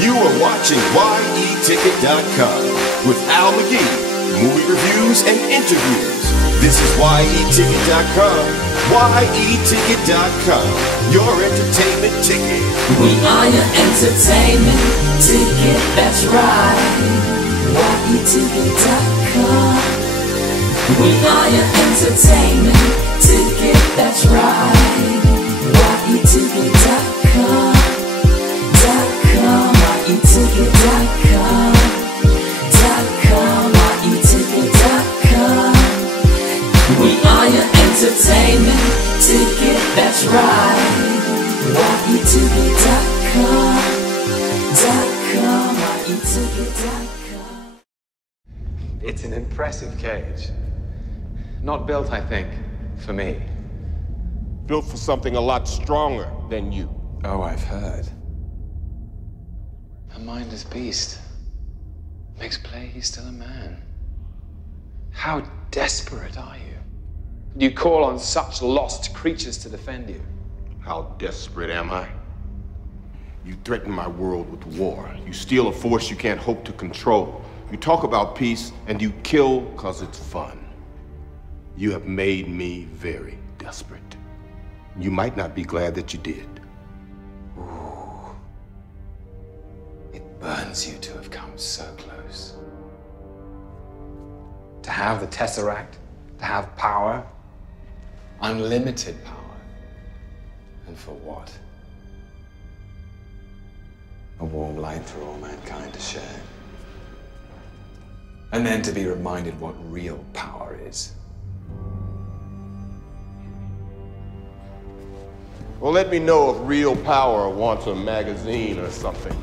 You are watching Yeticket.com with Al McGee, movie reviews and interviews. This is Yeticket.com, Yeticket.com, your entertainment ticket. We are your entertainment ticket, that's right. Yeticket.com. We are your entertainment ticket, that's right. Yeticket.com. Yeticket.com. Yeticket.com. We are your entertainment ticket, that's right. Yeticket.com. Yeticket.com. It's an impressive cage. Not built, I think, for me. Built for something a lot stronger than you. Oh, I've heard. A mindless beast. Makes play he's still a man. How desperate are you? You call on such lost creatures to defend you. How desperate am I? You threaten my world with war. You steal a force you can't hope to control. You talk about peace and you kill because it's fun. You have made me very desperate. You might not be glad that you did. Ooh. It burns you to have come so close. To have the Tesseract, to have power, unlimited power. And for what? A warm light for all mankind to share. And then to be reminded what real power is. Well, let me know if real power wants a magazine or something.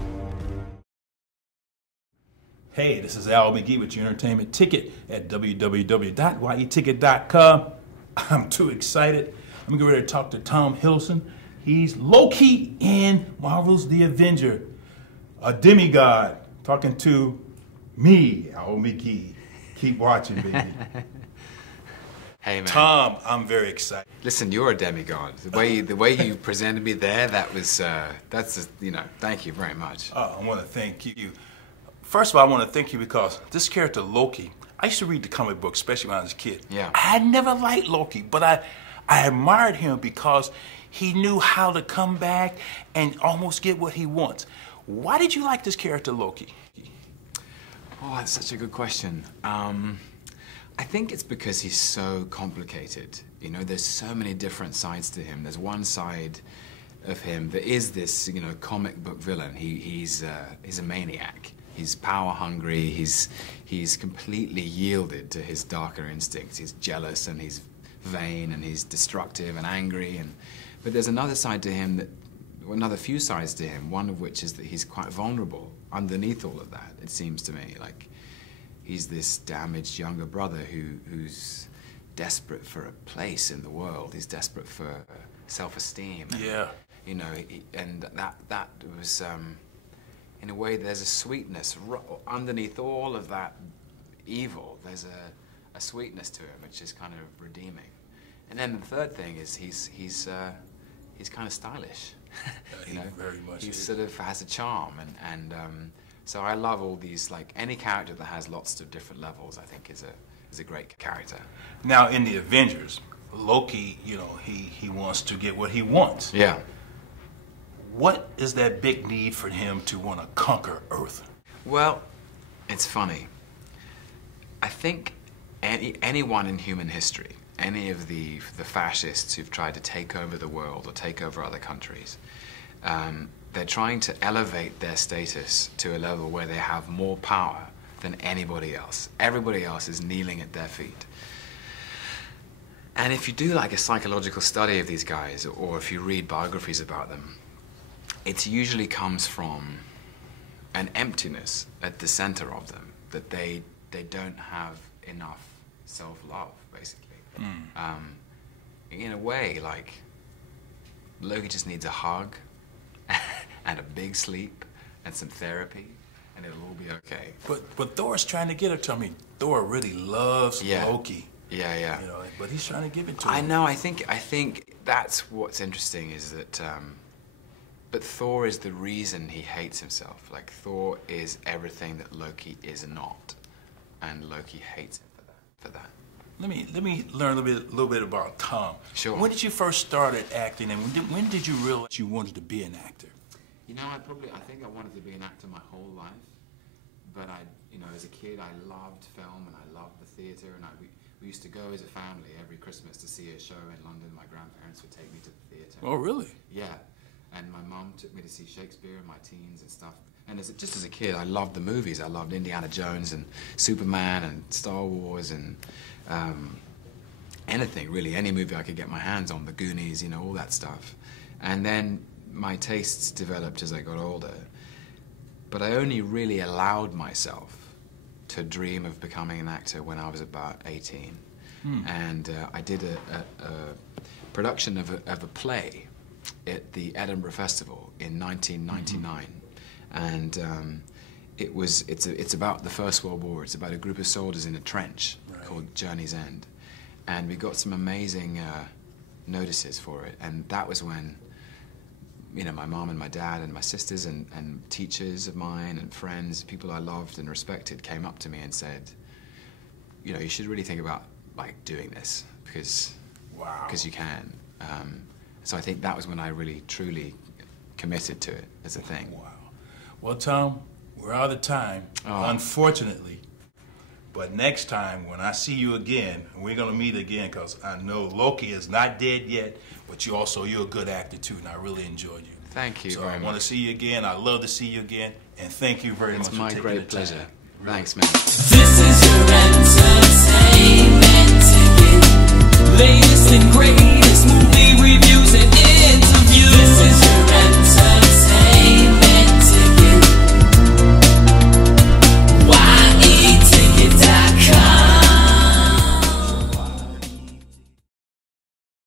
Hey, this is Al McGee with your entertainment ticket at www.yeticket.com. I'm too excited. I'm getting ready to talk to Tom Hiddleston. He's Loki in Marvel's The Avenger, a demigod, talking to me, Al McGee. Keep watching, baby. Hey, man. Tom, I'm very excited. Listen, you're a demigod. The way you presented me there, that was, thank you very much. I want to thank you. First of all, I want to thank you because this character, Loki, I used to read the comic book, especially when I was a kid. Yeah. I had never liked Loki, but I admired him because he knew how to come back and almost get what he wants. Why did you like this character, Loki? Oh, that's such a good question. I think it's because he's so complicated. You know, there's so many different sides to him. There's one side of him that is this, comic book villain. He's a maniac. He's power hungry. He's completely yielded to his darker instincts. He's jealous and he's vain and he's destructive and angry. But there's another side to him another few sides to him. One of which is that he's quite vulnerable underneath all of that. It seems to me like. He's this damaged younger brother who's desperate for a place in the world. He's desperate for self-esteem. Yeah. And that was, in a way, there's a sweetness underneath all of that evil. There's a sweetness to him, which is kind of redeeming. And then the third thing is he's kind of stylish. Very much. He sort of has a charm and so I love all these, any character that has lots of different levels, I think is a great character. Now in the Avengers, Loki, he wants to get what he wants. Yeah. What is that big need for him to want to conquer Earth? Well, it's funny. I think anyone in human history, any of the fascists who've tried to take over the world or take over other countries, they're trying to elevate their status to a level where they have more power than anybody else. Everybody else is kneeling at their feet. And if you do a psychological study of these guys, or if you read biographies about them, it usually comes from an emptiness at the center of them, that they don't have enough self-love, basically. In a way, Loki just needs a hug, and a big sleep, and some therapy, and it'll all be okay. But Thor's trying to get it to me. Thor really loves Loki. Yeah. But he's trying to give it to him. I know. I think that's what's interesting is that But Thor is the reason he hates himself. Like, Thor is everything that Loki is not, and Loki hates him for that. Let me learn a little bit about Tom. Sure. When did you first start acting, and when did you realize you wanted to be an actor? You know, I think I wanted to be an actor my whole life. But as a kid, I loved film and I loved the theatre, and we used to go as a family every Christmas to see a show in London. My grandparents would take me to the theatre. Oh, really? Yeah. And my mum took me to see Shakespeare in my teens and stuff. And just as a kid, I loved the movies. I loved Indiana Jones and Superman and Star Wars and anything, really. Any movie I could get my hands on, The Goonies, all that stuff. And then my tastes developed as I got older. But I only really allowed myself to dream of becoming an actor when I was about 18. And I did a production of a play at the Edinburgh Festival in 1999. And it's about the First World War. It's about a group of soldiers in a trench called Journey's End. And we got some amazing notices for it. And that was when my mom and my dad and my sisters and teachers of mine and friends, people I loved and respected, came up to me and said, you should really think about doing this because you can. So I think that was when I really truly committed to it as a thing. Wow. Well, Tom, we're out of time, unfortunately. But next time, when I see you again, and we're going to meet again, because I know Loki is not dead yet, but you're a good actor, too, and I really enjoyed you. Thank you so very I much. want to see you again. I'd love to see you again, and thank you very much for taking the time. It's my great pleasure. Thanks, man. This is your entertainment ticket. Latest and greatest movie.